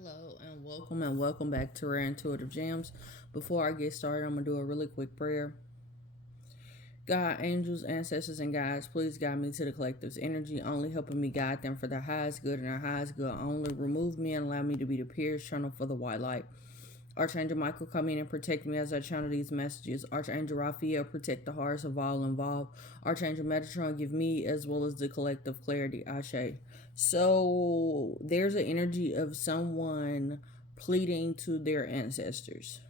Hello and welcome back to Rare Intuitive Gems. Before I get started, I'm gonna do a really quick prayer. God, angels, ancestors, and guides, please guide me to the collective's energy, only helping me guide them for their highest good and their highest good only. Remove me and allow me to be the Pierce channel for the white light. Archangel Michael, come in and protect me as I channel these messages. Archangel Raphael, protect the hearts of all involved. Archangel Metatron, give me as well as the collective clarity. Ashe. So there's an energy of someone pleading to their ancestors.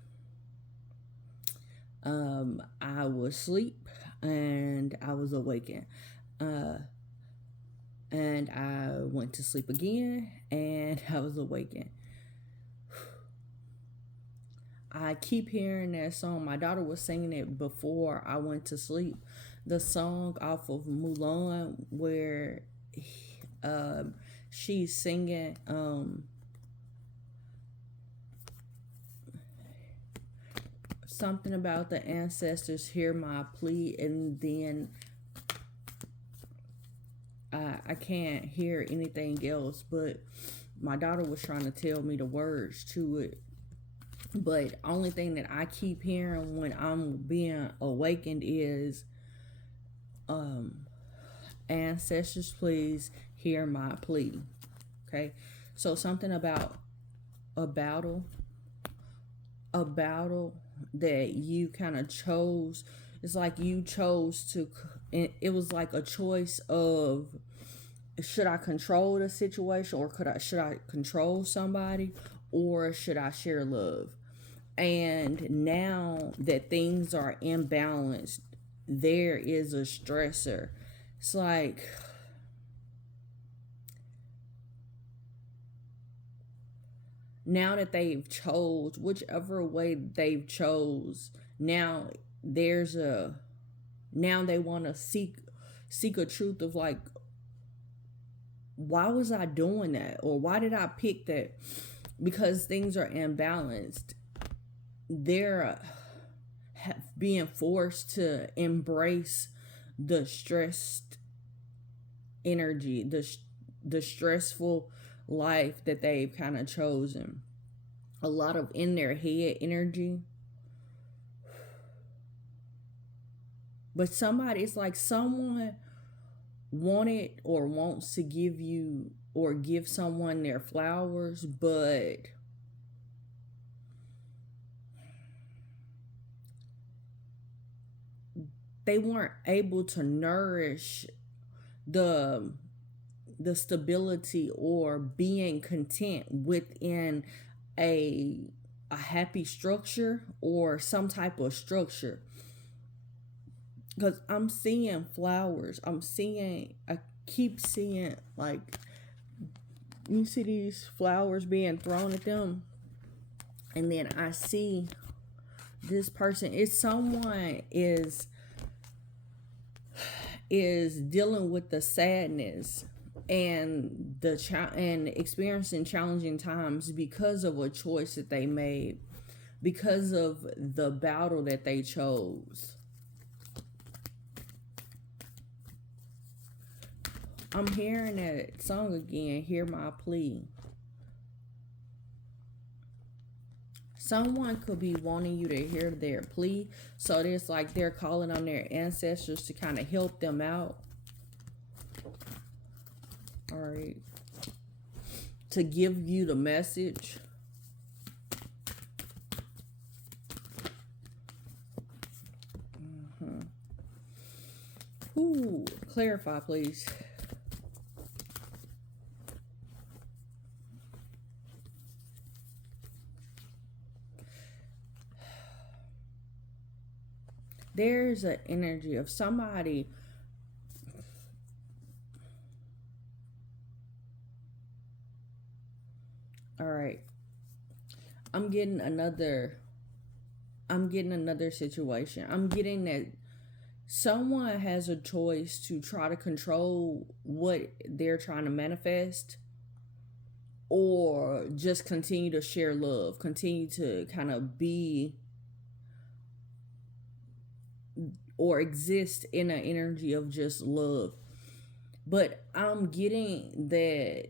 I was asleep and I was awakened. And I went to sleep again and I was awakened. I keep hearing that song. My daughter was singing it before I went to sleep. The song off of Mulan where she's singing something about the ancestors hear my plea, and then I can't hear anything else, but my daughter was trying to tell me the words to it. But only thing that I keep hearing when I'm being awakened is ancestors, please hear my plea. Okay, so something about a battle that you kind of chose. It's like you chose to, it was like a choice of, should I control the situation, or should I control somebody, or should I share love? And now that things are imbalanced, there is a stressor. It's like now that they've chose whichever way they've chose, now there's a now they want to seek a truth of like, why was I doing that, or why did I pick that? Because things are imbalanced. They're being forced to embrace the stressed energy, the stressful life that they've kind of chosen. A lot of in their head energy. But it's like someone wanted or wants to give you or give someone their flowers, but they weren't able to nourish the stability or being content within a happy structure or some type of structure. Because I'm seeing flowers, I keep seeing, like, you see these flowers being thrown at them, and then I see this person, it's someone is dealing with the sadness and and experiencing challenging times because of a choice that they made, because of the battle that they chose. I'm hearing that song again, hear my plea. Someone could be wanting you to hear their plea, so it's like they're calling on their ancestors to kind of help them out. All right, to give you the message. Ooh, clarify, please. There's an energy of somebody. All right. I'm getting another situation. I'm getting that someone has a choice to try to control what they're trying to manifest, or just continue to share love, continue to kind of be or exist in an energy of just love. But I'm getting that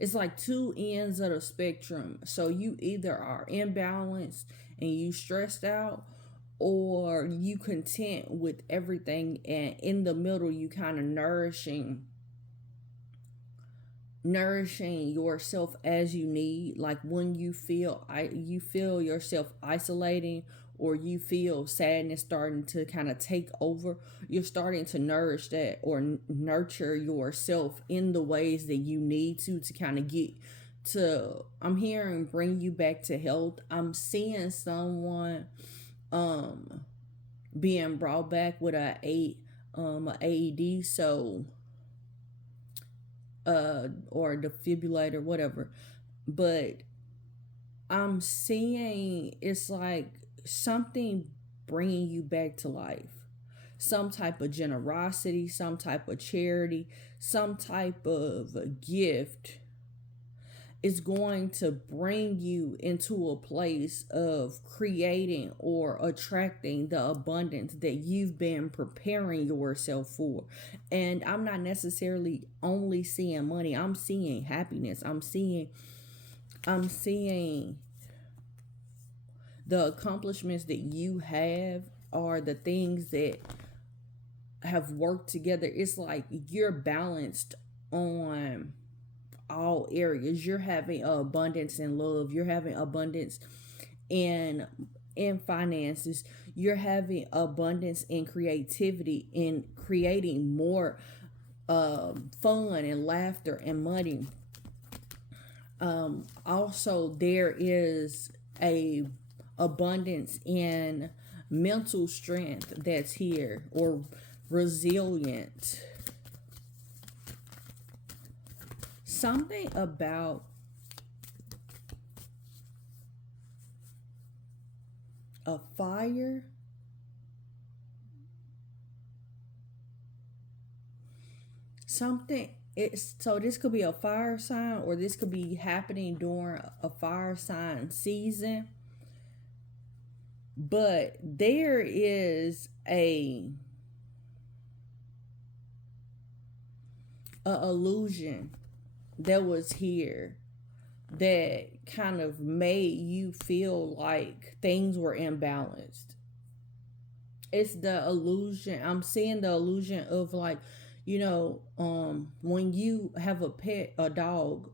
It's like two ends of the spectrum. So you either are imbalanced and you stressed out, or you content with everything, and in the middle you kind of nourishing yourself as you need. Like when you feel yourself isolating, or you feel sadness starting to kind of take over, you're starting to nourish that, or nurture yourself in the ways that you need to kind of get to, I'm hearing, bring you back to health. I'm seeing someone being brought back with a AED, so or defibrillator, whatever. But I'm seeing it's like something bringing you back to life. Some type of generosity, some type of charity, some type of gift is going to bring you into a place of creating or attracting the abundance that you've been preparing yourself for. And I'm not necessarily only seeing money. I'm seeing happiness. I'm seeing the accomplishments that you have are the things that have worked together. It's like you're balanced on all areas. You're having abundance in love. You're having abundance in finances. You're having abundance in creativity, in creating more fun and laughter and money. Also, there is a abundance in mental strength that's here, or resilient. Something about a fire. Something it's so this could be a fire sign, or this could be happening during a fire sign season. But there is a illusion that was here that kind of made you feel like things were imbalanced. It's the illusion. I'm seeing the illusion of, like, when you have a pet, a dog,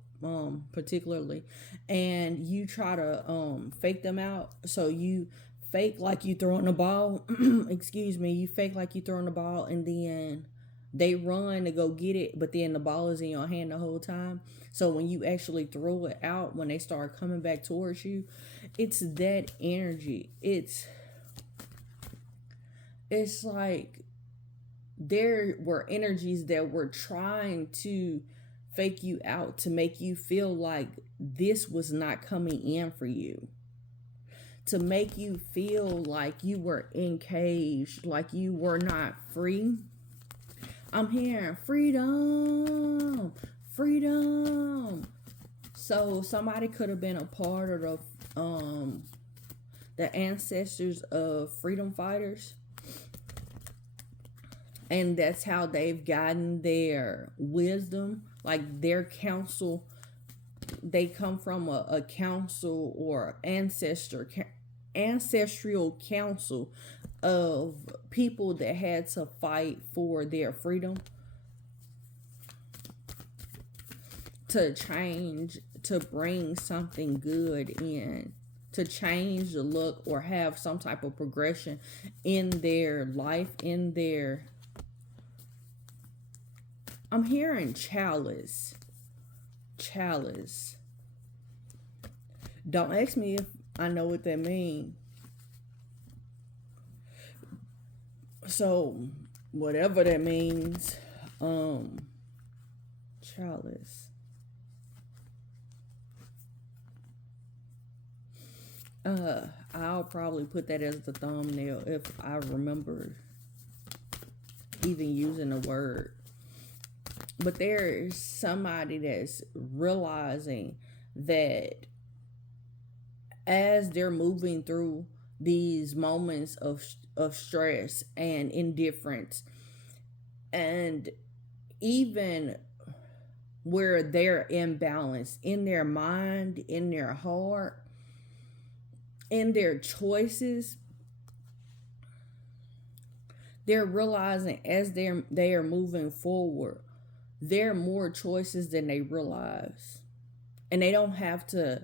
particularly, and you try to fake them out. So you fake like you throwing the ball. Excuse me. You fake like you throwing the ball, and then they run to go get it, but then the ball is in your hand the whole time. So when you actually throw it out, when they start coming back towards you, it's that energy. It's like there were energies that were trying to fake you out to make you feel like this was not coming in for you, to make you feel like you were encaged, like you were not free. I'm hearing freedom, freedom. So somebody could have been a part of the ancestors of freedom fighters, and that's how they've gotten their wisdom, like their counsel. They come from a council or ancestral council of people that had to fight for their freedom, to change, to bring something good in, to change the look or have some type of progression in their life, in their, I'm hearing chalice. Chalice. Don't ask me if I know what that means. So, whatever that means, chalice. I'll probably put that as the thumbnail if I remember even using the word. But there's somebody that's realizing that as they're moving through these moments of stress and indifference, and even where they're imbalanced in their mind, in their heart, in their choices. They're realizing as they are moving forward, there are more choices than they realize. And they don't have to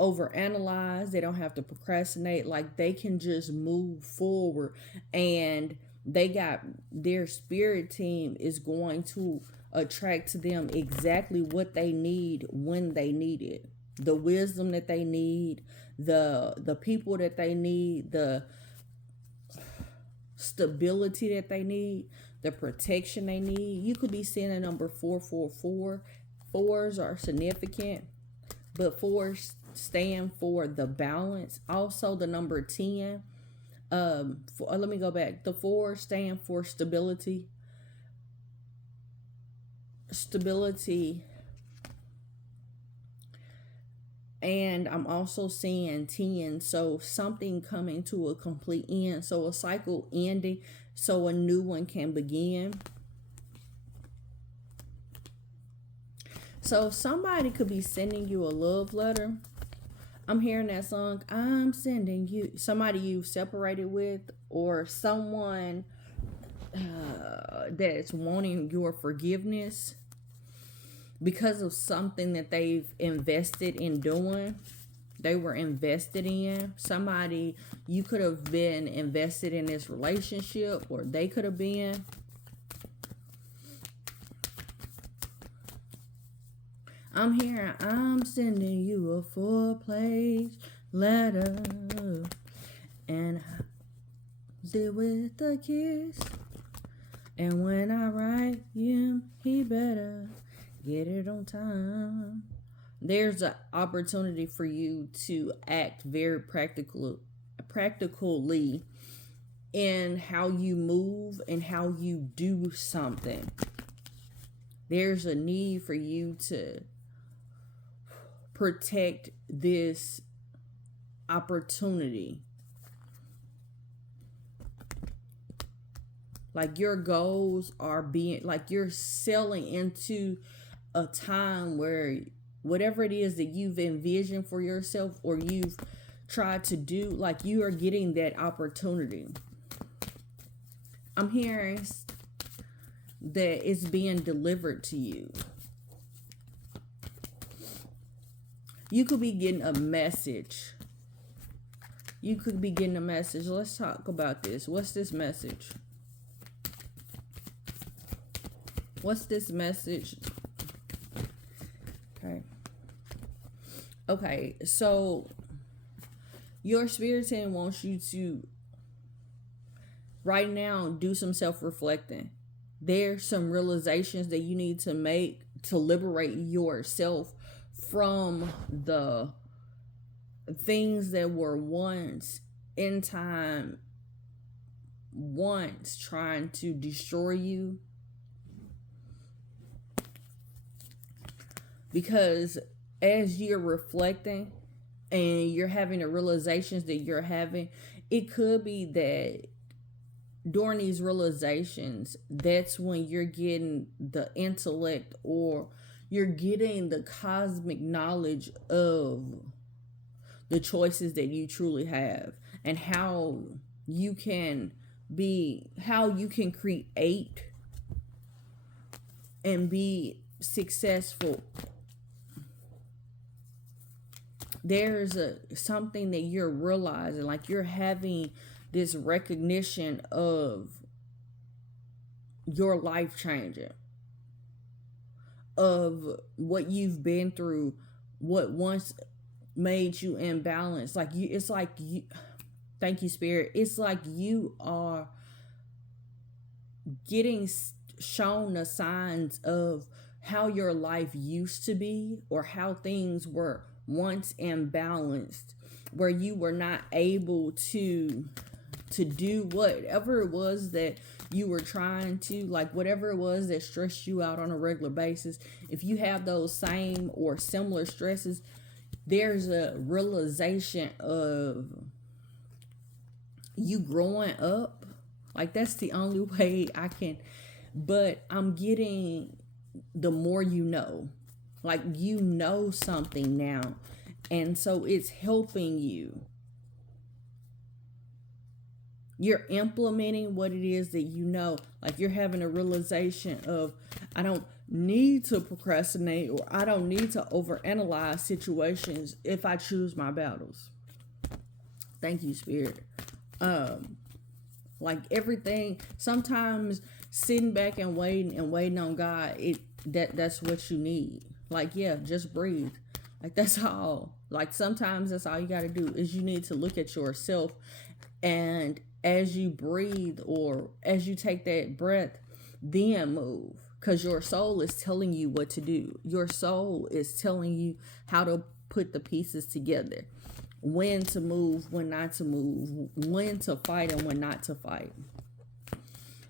overanalyze, they don't have to procrastinate. Like, they can just move forward, and they got their spirit team is going to attract to them exactly what they need when they need it. The wisdom that they need, the people that they need, the stability that they need, the protection they need. You could be seeing a number 444. Fours are significant, but fours stand for the balance. Also, the number 10. Let me go back. The 4 stand for stability. And I'm also seeing 10. So something coming to a complete end. So a cycle ending, so a new one can begin. So somebody could be sending you a love letter. I'm hearing that song, I'm sending you. Somebody you've separated with, or someone that's wanting your forgiveness because of something that they've invested in doing. They were invested in. Somebody, you could have been invested in this relationship, or they could have been. I'm hearing, I'm sending you a 4-page letter, and I did with a kiss. And when I write him, he better get it on time. There's an opportunity for you to act very practically in how you move and how you do something. There's a need for you to protect this opportunity. Like, your goals are being, like, you're selling into a time where whatever it is that you've envisioned for yourself or you've tried to do, like, you are getting that opportunity. I'm hearing that it's being delivered to you. You could be getting a message. Let's talk about this. What's this message? Okay, so your spirit team wants you to right now do some self-reflecting. There's some realizations that you need to make to liberate yourself from the things that were once in time, once trying to destroy you. Because as you're reflecting and you're having the realizations that you're having, it could be that during these realizations, that's when you're getting the intellect, or you're getting the cosmic knowledge of the choices that you truly have, and how you can create and be successful. There's something that you're realizing, like, you're having this recognition of your life changing, of what you've been through, what once made you imbalanced. Like, it's like you, thank you, Spirit. It's like you are getting shown the signs of how your life used to be, or how things were once imbalanced, where you were not able to do whatever it was that you were trying to, like, whatever it was that stressed you out on a regular basis. If you have those same or similar stresses, there's a realization of you growing up. Like, that's the only way I can, but I'm getting the more you know. Like, you know something now, and so it's helping you. You're implementing what it is that you know. Like, you're having a realization of, I don't need to procrastinate, or I don't need to overanalyze situations if I choose my battles. Thank you, Spirit. Like, everything, sometimes sitting back and waiting on God, that's what you need. Like, yeah, just breathe. Like, that's all. Like, sometimes that's all you got to do, is you need to look at yourself, and as you breathe or as you take that breath, then move. Because your soul is telling you what to do. Your soul is telling you how to put the pieces together. When to move, when not to move, when to fight and when not to fight.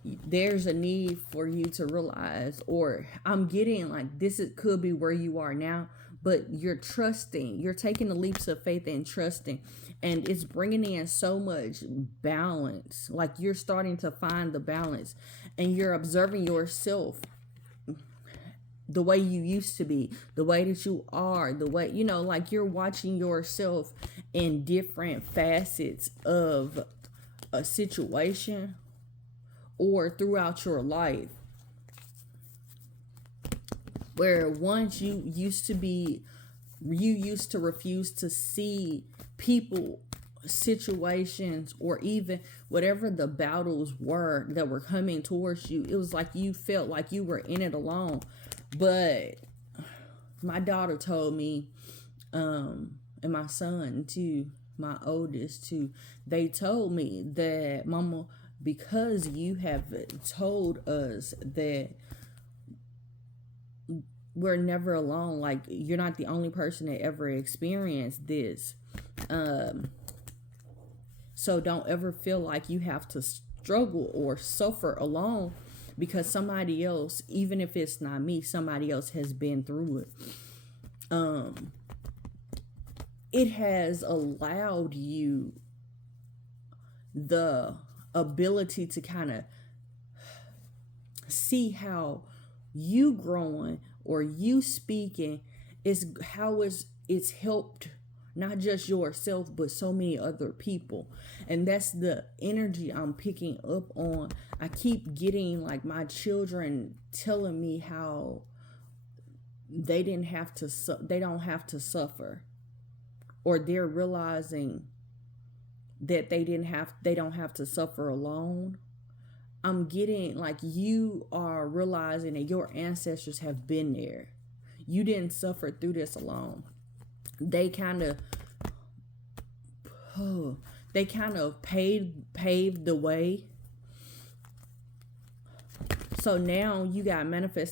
There's a need for you to realize, or I'm getting like this could be where you are now, but you're trusting, you're taking the leaps of faith and trusting, and it's bringing in so much balance. Like, you're starting to find the balance, and you're observing yourself the way you used to be, the way that you are, the way, like, you're watching yourself in different facets of a situation or throughout your life, where once you used to refuse to see people, situations, or even whatever the battles were that were coming towards you. It was like you felt like you were in it alone. But my daughter told me, and my son too, my oldest too, they told me that, Mama, because you have told us that we're never alone, like, you're not the only person that ever experienced this, so don't ever feel like you have to struggle or suffer alone, because somebody else, even if it's not me, somebody else has been through it. It has allowed you the ability to kind of see how you growing or you speaking is how it's helped not just yourself but so many other people. And that's the energy I'm picking up on. I keep getting like my children telling me how they don't have to suffer, or they're realizing that they don't have to suffer alone. I'm getting like, you are realizing that your ancestors have been there. You didn't suffer through this alone. They kind of paved the way. So now you got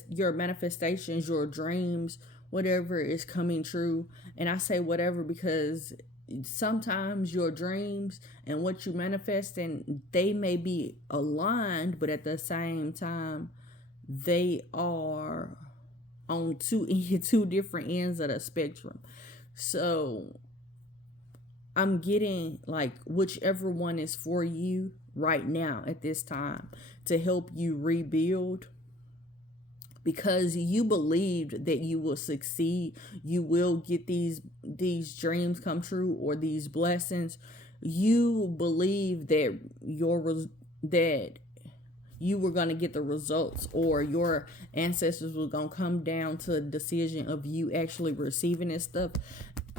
your manifestations, your dreams, whatever is coming true. And I say whatever because sometimes your dreams and what you manifest, and they may be aligned, but at the same time they are on two different ends of the spectrum. So I'm getting like whichever one is for you right now at this time to help you rebuild, because you believed that you will succeed, you will get these dreams come true, or these blessings. You believe that that you were going to get the results, or your ancestors were going to come down to a decision of you actually receiving this stuff,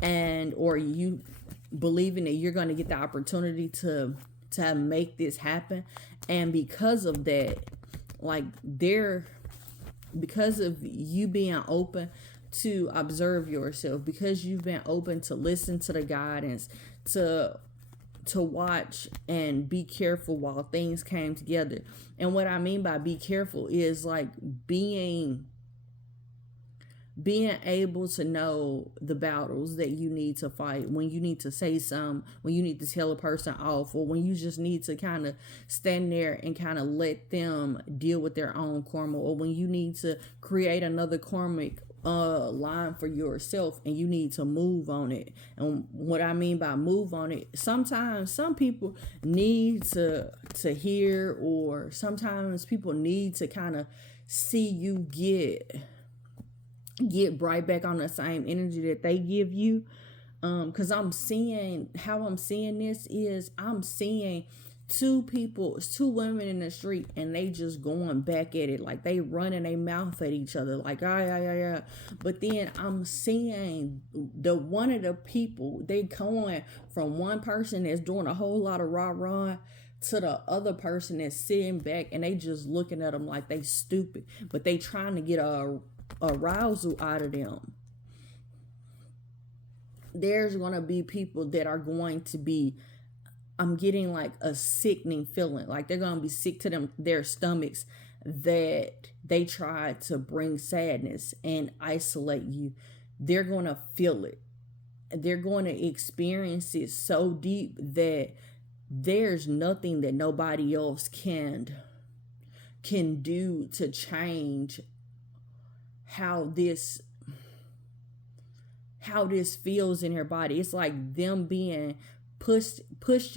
and or you believing that you're going to get the opportunity to make this happen. And because of that, like, because of you being open to observe yourself, because you've been open to listen to the guidance, to watch and be careful while things came together. And what I mean by be careful is like being able to know the battles that you need to fight, when you need to say something, when you need to tell a person off, or when you just need to kind of stand there and kind of let them deal with their own karma, or when you need to create another karmic line for yourself and you need to move on it. And what I mean by move on it, sometimes some people need to hear, or sometimes people need to kind of see you get right back on the same energy that they give you. Because I'm seeing this is I'm seeing two women in the street, and they just going back at it, like they running their mouth at each other, like yeah. But then I'm seeing one of the people, they going from one person that's doing a whole lot of rah to the other person that's sitting back, and they just looking at them like they stupid, but they trying to get a arousal out of them. There's going to be people that are going to be, I'm getting like a sickening feeling, like they're going to be sick to their stomachs, that they try to bring sadness and isolate you. They're going to feel it. They're going to experience it so deep that there's nothing that nobody else can do to change how this feels in her body. It's like them being pushed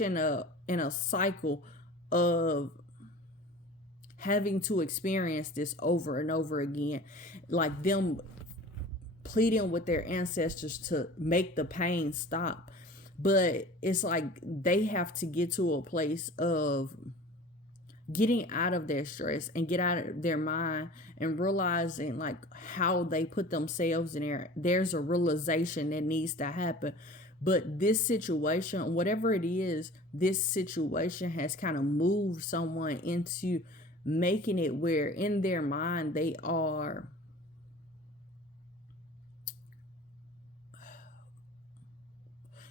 in a cycle of having to experience this over and over again, like them pleading with their ancestors to make the pain stop. But it's like they have to get to a place of getting out of their stress and get out of their mind and realizing like how they put themselves in there. There's a realization that needs to happen. But this situation, whatever it is, this situation has kind of moved someone into making it where in their mind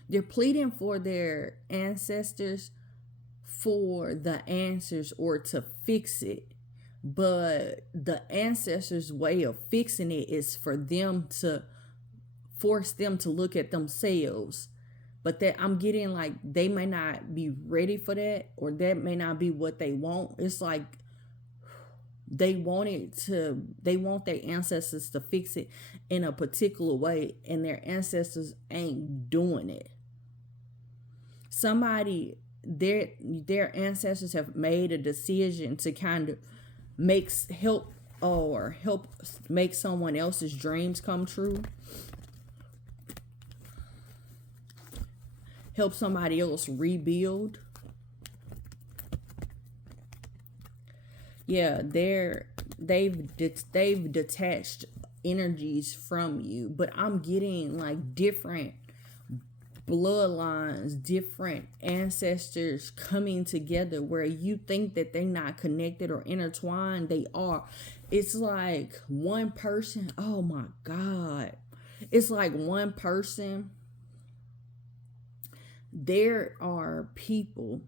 they're pleading for their ancestors for the answers or to fix it. But the ancestors' way of fixing it is for them to force them to look at themselves. But that I'm getting like they may not be ready for that, or that may not be what they want. It's like they want their ancestors to fix it in a particular way, and their ancestors ain't doing it. Their ancestors have made a decision to kind of help make someone else's dreams come true, help somebody else rebuild. Yeah, they've detached energies from you, but I'm getting like different bloodlines, different ancestors coming together where you think that they're not connected or intertwined. They are. It's like one person. Oh my God. It's like one person. There are people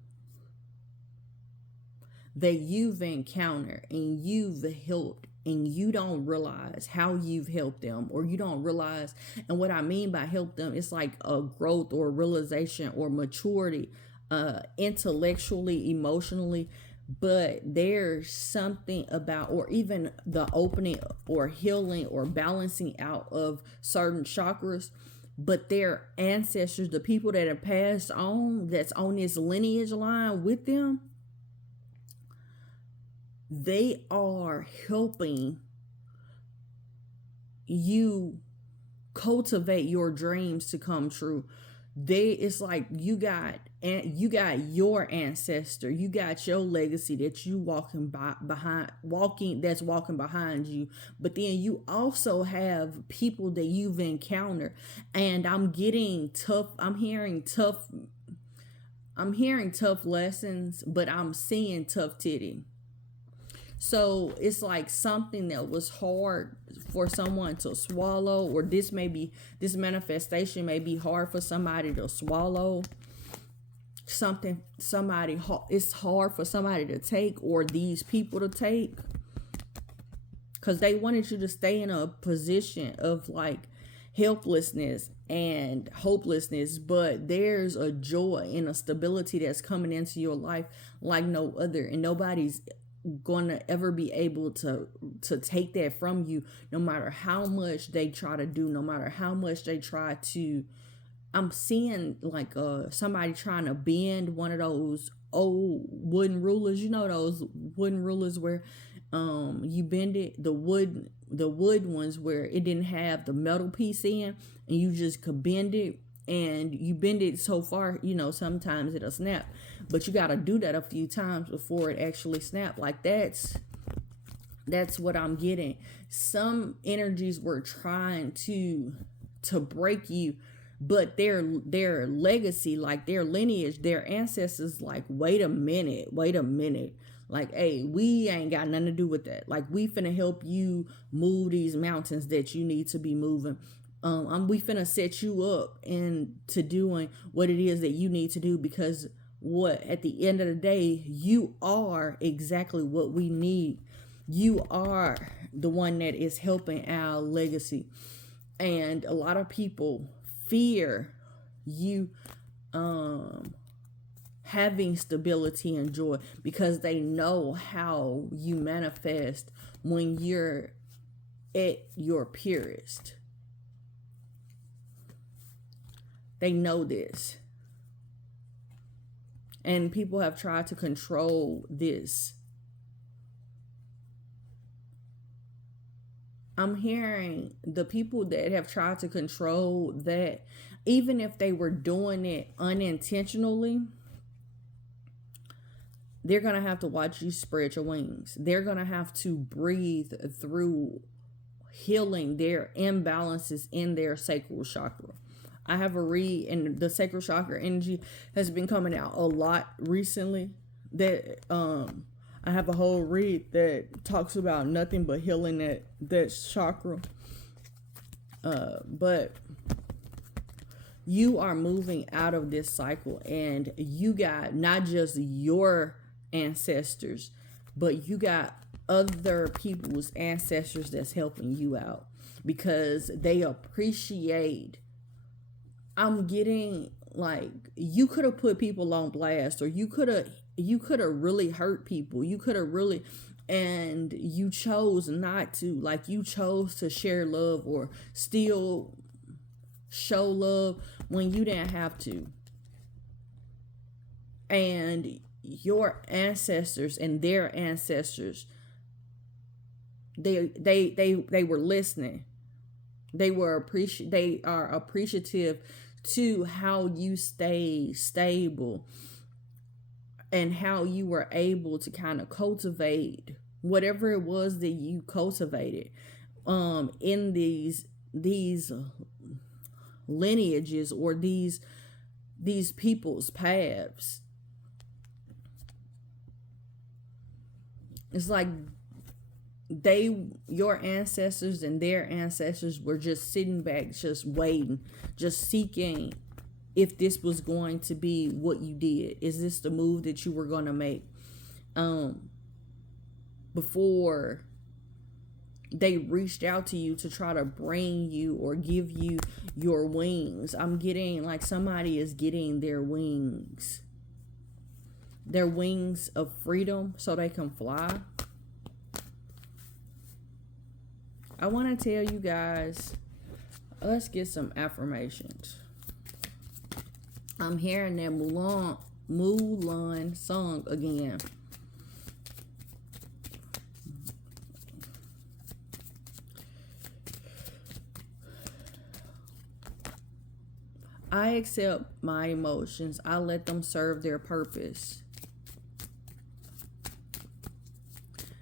that you've encountered and you've helped, and you don't realize how you've helped them, or you don't realize. And what I mean by help them, it's like a growth or realization or maturity, intellectually, emotionally. But there's something about, or even the opening or healing or balancing out of certain chakras. But their ancestors, the people that have passed on, that's on this lineage line with them, they are helping you cultivate your dreams to come true. It's like you got your ancestor, you got your legacy that you walking behind you. But then you also have people that you've encountered, and I'm hearing tough lessons, but I'm seeing tough titty. So it's like something that was hard for someone to swallow, or this manifestation may be hard for somebody to swallow. It's hard for somebody to take, or these people to take, because they wanted you to stay in a position of like helplessness and hopelessness. But there's a joy and a stability that's coming into your life like no other, and nobody's going to ever be able to take that from you, no matter how much they try to do, no matter how much they try to. I'm seeing like somebody trying to bend one of those old wooden rulers, those wooden rulers where you bend it, the wood ones where it didn't have the metal piece in, and you just could bend it, and you bend it so far, sometimes it'll snap, but you got to do that a few times before it actually snap. Like that's what I'm getting. Some energies were trying to break you, but their legacy, like their lineage, their ancestors, like, wait a minute. Like, hey, we ain't got nothing to do with that. Like, we finna help you move these mountains that you need to be moving. We finna set you up into doing what it is that you need to do, because at the end of the day, you are exactly what we need. You are the one that is helping our legacy. And a lot of people fear you having stability and joy, because they know how you manifest when you're at your purest. They know this. And people have tried to control this. I'm hearing the people that have tried to control that, even if they were doing it unintentionally, they're going to have to watch you spread your wings. They're going to have to breathe through healing their imbalances in their sacral chakra. I have a read, and the sacral chakra energy has been coming out a lot recently. That I have a whole read that talks about nothing but healing that chakra. But you are moving out of this cycle, and you got not just your ancestors, but you got other people's ancestors that's helping you out, because they appreciate. I'm getting, like, you could have put people on blast, or you could have really hurt people. You could have really, and you chose not to. Like, you chose to share love or still show love when you didn't have to. And your ancestors and their ancestors, they were listening. They are appreciative to how you stay stable and how you were able to kind of cultivate whatever it was that you cultivated in these lineages or these people's paths. It's like your ancestors and their ancestors were just sitting back, just waiting, just seeking if this was going to be what you did. Is this the move that you were going to make? Before they reached out to you to try to bring you or give you your wings. I'm getting like somebody is getting their wings of freedom so they can fly. I want to tell you guys, let's get some affirmations. I'm hearing that Mulan song again. I accept my emotions. I let them serve their purpose.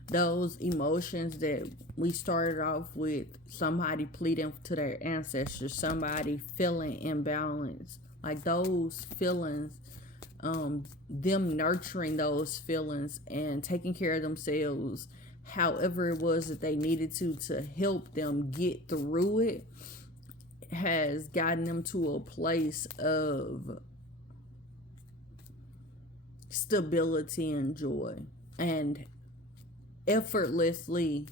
Those emotions that we started off with, somebody pleading to their ancestors, somebody feeling imbalanced, like those feelings, them nurturing those feelings and taking care of themselves, however it was that they needed to help them get through it, has gotten them to a place of stability and joy and effortlessly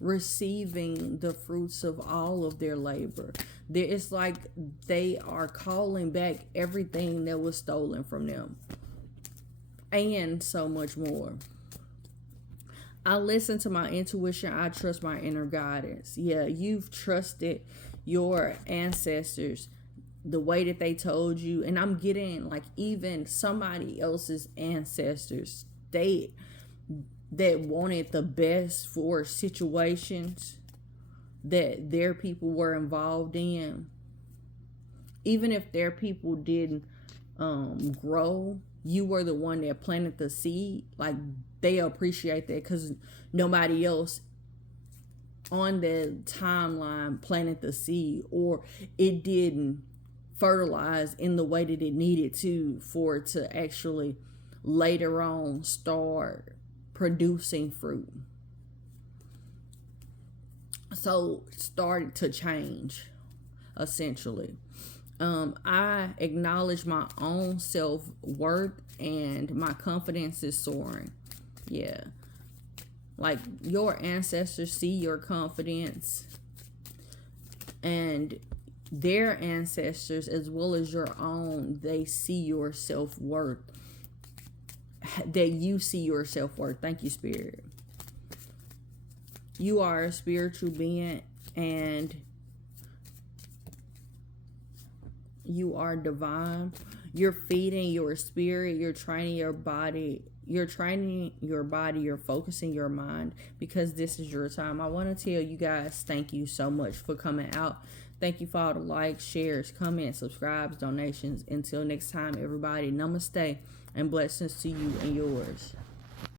receiving the fruits of all of their labor. It's like they are calling back everything that was stolen from them and so much more. I listen to my intuition. I trust my inner guidance. Yeah, you've trusted your ancestors the way that they told you. And I'm getting like even somebody else's ancestors, they that wanted the best for situations that their people were involved in. Even if their people didn't grow, you were the one that planted the seed. Like, they appreciate that because nobody else on the timeline planted the seed, or it didn't fertilize in the way that it needed to for it to actually later on start producing fruit. So it started to change, essentially. I acknowledge my own self-worth and my confidence is soaring. Yeah. Like, your ancestors see your confidence, and their ancestors as well as your own, they see your self-worth. That you see your self-worth. Thank you, Spirit. You are a spiritual being and you are divine. You're feeding your spirit. You're training your body. You're focusing your mind, because this is your time. I want to tell you guys, thank you so much for coming out. Thank you for all the likes, shares, comments, subscribes, donations. Until next time, everybody, namaste and blessings to you and yours.